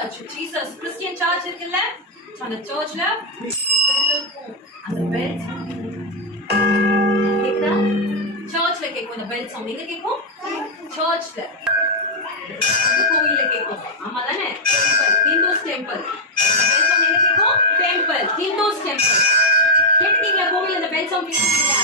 church, Jesus, Christian church இருக்குல்ல, அந்த churchல அந்த bell கேக்குதா? churchல கேக்கும் அந்த bell sound. எங்க கேக்கும்? churchல. கோவில்ல கேக்கும். ஆமா தானே? Hindus temple. bell sound எங்க கேக்கும்? temple, Hindus temple. கேட்டீங்களா கோவில்ல அந்த bell sound கேட்டீங்களா?